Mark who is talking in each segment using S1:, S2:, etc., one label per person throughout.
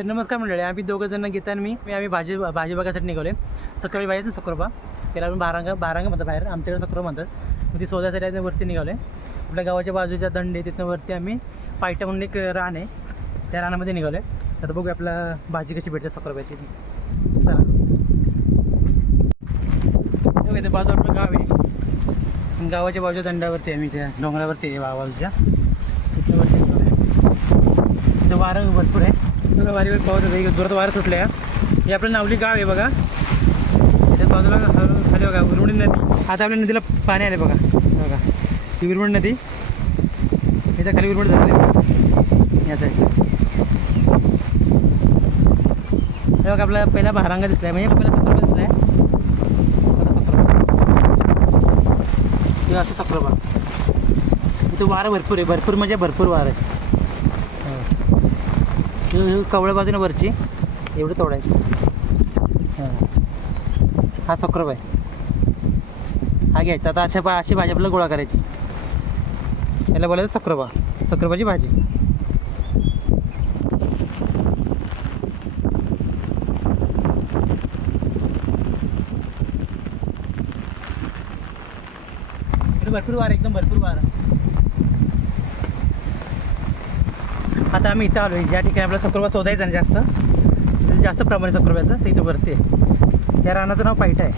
S1: तर नमस्कार मंडळी आम्ही दोघं जण गीता आणि मी. मी आम्ही भाजी भाजी बघायसाठी निघाले सकाळी बाहेरचं सक्रोबा त्याला आपण बारांगा बारांगा म्हणतात बाहेर. आमच्याकडे सक्रो म्हणतात. मग ती शोधासाठी आम्ही वरती निघाले आपल्या गावाच्या बाजूच्या दंडे तिथनं वरती आम्ही पायट्या म्हणून एक रान आहे. त्या रानामध्ये निघाले तर बघू आपला भाजी कशी भेटते सक्रोबा ती चला. बघा ते बाजू आपलं गाव आहे. गावाच्या बाजूच्या दंडावरती आम्ही त्या डोंगरावरती आहे बाबाच्या तिथं वरती निघालोय. तिथं वारं भरपूर आहे. बघा वारीवर पाऊस आहे दुरात जोरात वारं सुटलं आहे हे आपलं नावली गाव आहे बघा. त्याच्या बाजूला खाली बघा उरमणी नदी. आता आपल्या नदीला पाणी आले बघा. बघा. ही उरमणी नदी. याच्या खाली उरमण झाली आहे. या साईडला हे बघा आपला पहिला भारांगा दिसला आहे म्हणजे पहिला सत्र दिसला आहे हे असं सक्रोबा इथं वारं भरपूर आहे. भरपूर म्हणजे भरपूर वारं आहे. हो. हो. कवळ्या बाजूने वरची एवढं तोडायचं. हां. हा सक्रोब आहे हा घ्यायचा. आता अशा पा अशी भाजी आपल्याला गोळा करायची. याला बोलायचं सक्रोबा सक्रोबाची भाजी भरपूर वार एकदम भरपूर वार. आता आम्ही इथं आलो आहे ज्या ठिकाणी आपल्याला सक्रोबा शोधायचा ना जास्त. म्हणजे जास्त प्रमाणे सक्रोब्याचं ते इथं वरती आहे. या रानाचं नाव पायटा आहे.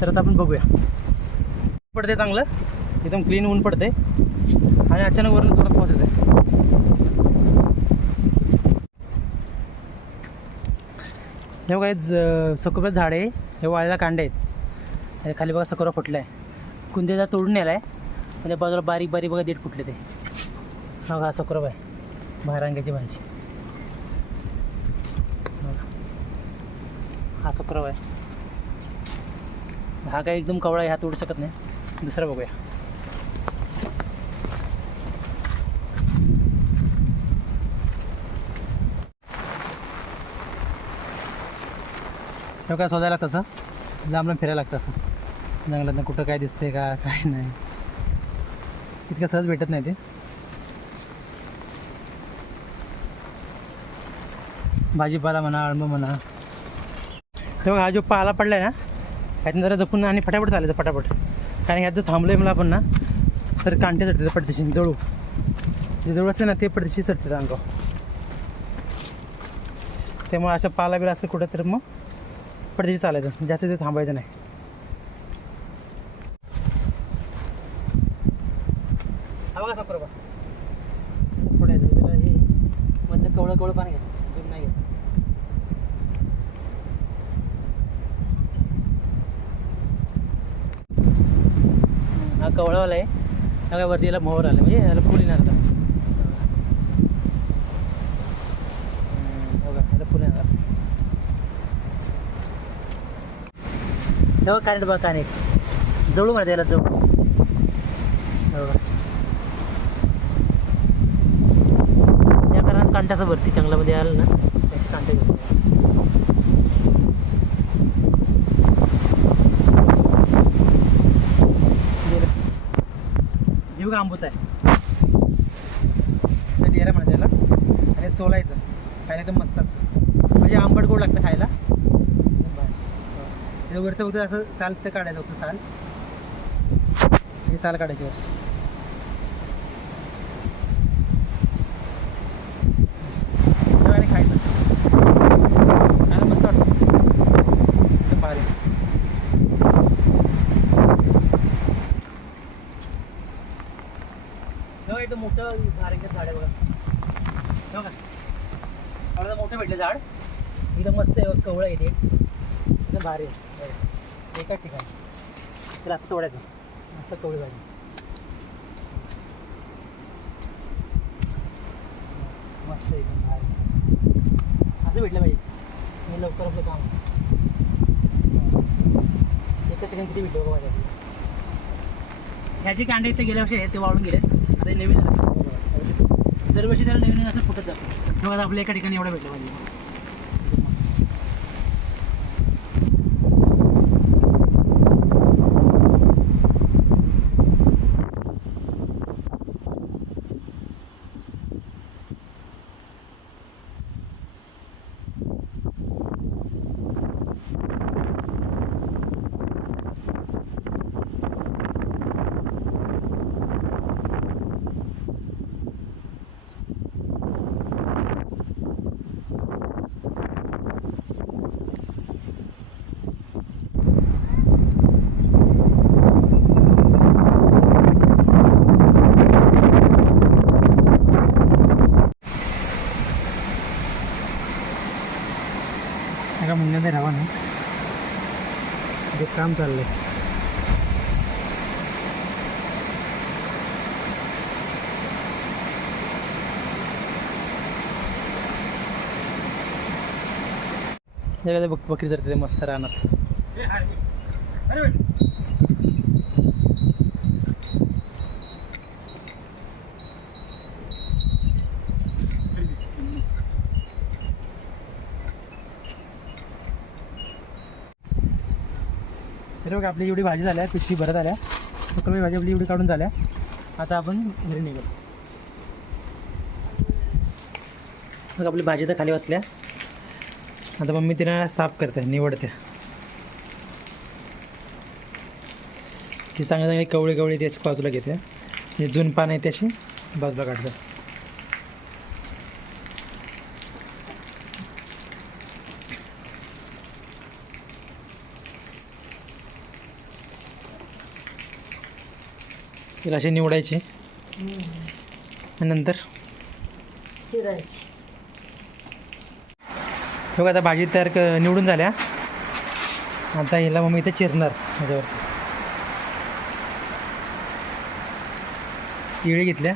S1: तर आता आपण बघूया. पडते चांगलं. एकदम क्लीन ऊन पडते आणि अचानक वरून जोरात पोहोचत आहे हे बघा सकोब्यात झाड आहे. हे वाळ्याला कांडे आहेत. खाली बघा सकोरा फुटला आहे कुंदेचा तोडून नेला आहे आणि बाजूला बारीक बारीक बघा देठ फुटले ते. हा बघा सकोरब आहे भारांग्याची भाजी. हा सुक्रव आहे. हा काय एकदम कवळा आहे हा तोडू शकत नाही. दुसरा बघूया. तो काय शोधायला लागतं असं. लांब लांब फिरायला लागतं असं. जंगलात कुठं काय दिसते का काय नाही. इतकं सहज भेटत नाही ते. भाजीपाला म्हणा अळंब म्हणा. तेव्हा बघा हा जो पाला पडला आहे ना ह्यातून जरा जपून आणि फटाफट चालायचं फटाफट. कारण ह्यात जर थांबलो आहे मला आपण ना तर कांटे चढते पडदेशी जळू जे जवळ असते ना ते पडदेशी चढते अंग त्यामुळे असं पाला बिला असं कुठं तर मग पडदेशी चालायचं. जास्त ते थांबायचं नाही हा बघा साखर बघा पुढे आहे त्याला हे मधलं कवळं कवळं पाणी घ्यायचं दूध नाही घ्यायचं हा कवळावाला आहे. सगळ्या वरती याला मोहर आलं म्हणजे याला फुल येणार आता. तेव्हा बघा फुल बघा कानेट बघा कानेट जवळ म्हणते याला जवळ त्या कारण कांट्याचं भरती जंगलामध्ये आलं ना त्याची कांटे घेतो जीव का आंबूत आहे. डेरा म्हणते त्याला आणि सोलायचं. खायला एकदम मस्त असतं. म्हणजे आंबट गोड लागतं खायला. वरचं उद्या असं साल तर काढायचं होतं साल. हे साल काढायची वरची आणि खायचं खायला मस्त वाटतं एकदम भारी बघा इथं मोठं नारंगाचं झाड आहे बघा हे बघा एवढं मोठं भेटलं झाड एकदम मस्त आहे कवळं आहे ते. एकदम भारी आहे. एकाच ठिकाणी. त्याला असं तोडायचं. मस्त कवळी भाजी. मस्त एकदम भारी असं भेटलं पाहिजे. मी लवकर आपलं काम एकाच ठिकाणी किती भेटलं बघा ह्याची कांडे इथे गेल्या वर्षी आहेत ते वाळून गेले आता नवीन दरवर्षी त्याला नवीन असं फुटत जातं. तेव्हा आपल्या एका ठिकाणी एवढं भेटलं पाहिजे एकदम मस्त नाही राहा नाही जे काम चाललंय. हे बघा, बक बकरी जर तिथे मस्त राहणार. तर बघा आपली एवढी भाजी झाल्या पिशवी भरत आल्या. सकाळी भाजी आपली एवढी काढून झाल्या. आता आपण घरी निघू. मग आपली भाजी तर खाली वाचल्या आता मम्मी तिला साफ करते निवडते. ती चांगली चांगली कवळी कवळी त्याची बाजूला घेते. जे जून पान आहे त्याची बाजूला काढतात तिला अशी निवडायची. नंतर?
S2: चिरायची.
S1: बघा आता भाजी तयार क- निवडून झाल्या. आता हिला मग मी इथे चिरणार ह्याच्यावर इळे घेतल्या.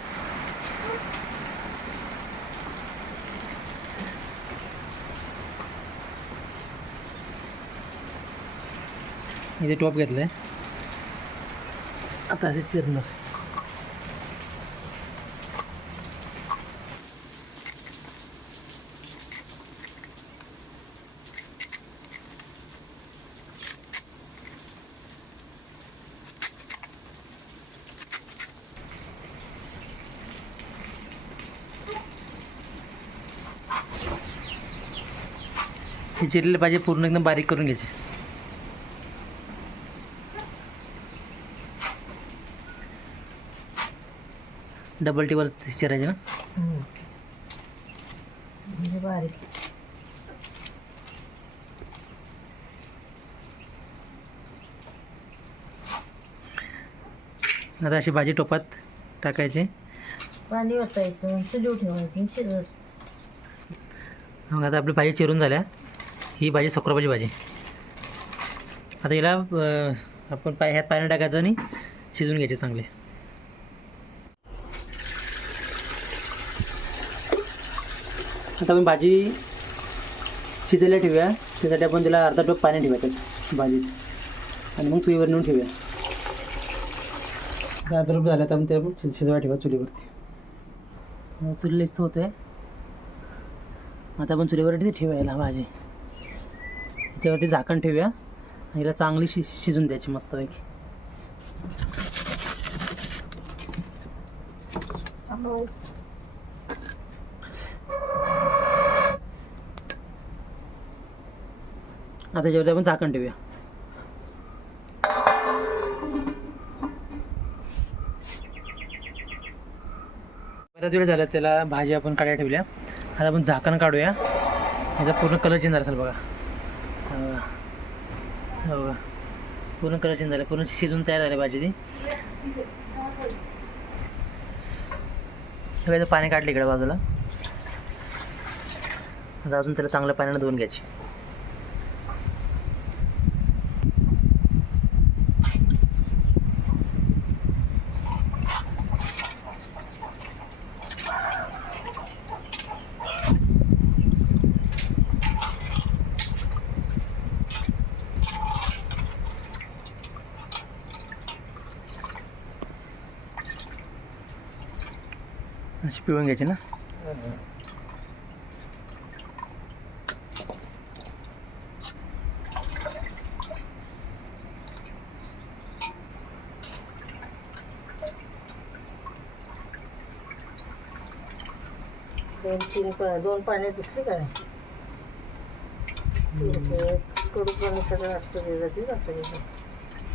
S1: इथे टॉप घेतलाय. आता असे चिरणार. ही चिरलेली भाजी पूर्ण एकदम बारीक करून घ्यायची. डबल टेबल चिरायची ना?
S2: म्हणजे बारीक.
S1: आता अशी भाजी टोपात टाकायची.
S2: पाणी ओतायचं ठेवायचं
S1: मग आता आपली भाजी चिरून झाल्या. ही भाजी सकोराबाची भाजी. आता हिला आपण पाय ह्यात पाणी टाकायचं आणि शिजवून घ्यायचे चांगले. आता आपण भाजी शिजायला ठेवूया. त्यासाठी आपण तिला अर्धा टोप पाणी ठेवायचं भाजीत. आणि मग चुलीवर नेऊन ठेवूया. आता अर्धा टोप झाला तर आपण त्याला शिज- शिजवायला ठेवा चुलीवरती. मग चुलीला इथं होतं आहे आता आपण चुलीवर तिथे ठेवायला भाजी. त्याच्यावरती झाकण ठेवूया. आणि हिला चांगली शि शिजून द्यायची मस्तपैकी. आता त्याच्यावरती आपण झाकण ठेवूया. बऱ्याच वेळ झाला त्याला भाजी आपण काढ्या ठेवल्या. आता आपण झाकण काढूया. ह्याचा पूर्ण कलर चेंज झाला असेल बघा. हो का पूर्ण करायची झालं. पूर्ण शिजून तयार झाली भाजी ती. पाणी काढलं इकडे बाजूला. आता अजून त्याला चांगल्या पाण्यानं धुवून घ्यायची. अशी पिळून घ्यायची ना
S2: दोन तीन पा दोन पाण्यात दुसरी काय कडू पाणी सगळं असतं ते जाते जातं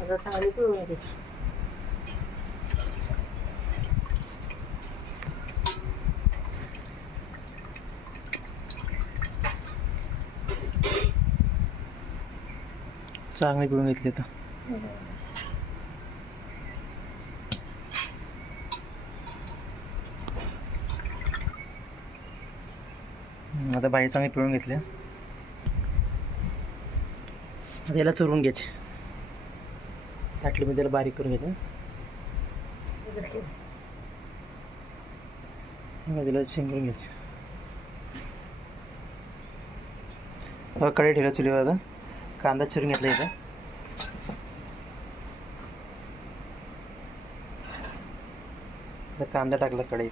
S2: आता चांगली पिळून घ्यायची
S1: चांगली पिळून घेतली तर. आता भाजी चांगली पिळून घेतली. आता याला चुरून घ्यायचे. ताटलीमध्ये त्याला बारीक करून घ्यायचं त्याला शेंगरून घ्यायचे. आता कढई ठेवला चुलीवर आता. कांदा चिरून घेतला इथं. आता कांदा टाकला कढईत.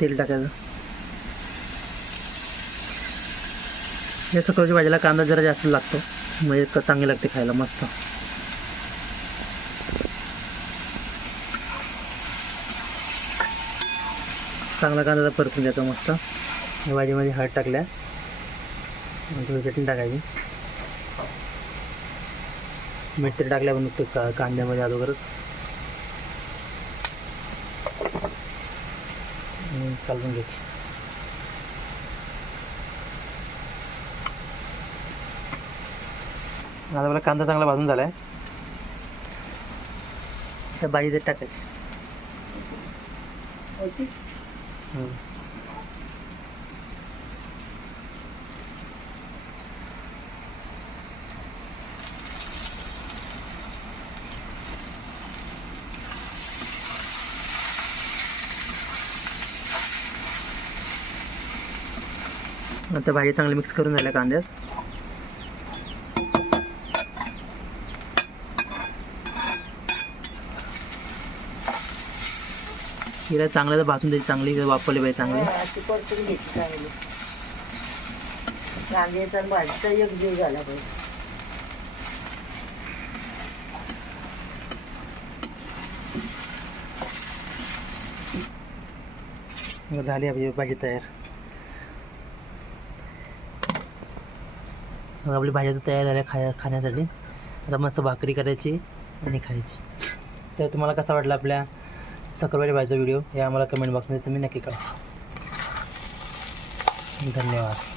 S1: तेल टाकायचं. या सकाळच्या भाजीला कांदा जरा जास्त लागतो. म्हणजे चांगली लागते खायला मस्त. चांगला कांदा परतून घ्यायचा मस्त. भाजीमध्ये हळद टाकल्या. थोडी चटणी टाकायची. मीठ तरी टाकल्या पण नुकतं का कांद्यामध्ये अगोदरच. कालवून घ्यायची. आता मला कांदा चांगला भाजून झाला आहे त्या भाजी त्यात टाकायची.
S2: होती
S1: आता भाजी चांगली मिक्स करून झाल्या कांद्यात. चांगलं तर भाजून द्यायची चांगली वापरली पाहिजे चांगली.
S2: अशी परतून घ्यायची चांगली. कांद्याचा भाजीचा एक जीव झाला पाहिजे.
S1: झाली आपली भाजी तयार. मग आपली भाज्या तयार झाल्या खाया खाण्यासाठी. आता मस्त भाकरी करायची आणि खायची. तर तुम्हाला कसा वाटला आपल्या सकरवाडी व्हायचा व्हिडिओ हे आम्हाला कमेंट बॉक्समध्ये तुम्ही नक्की करा धन्यवाद.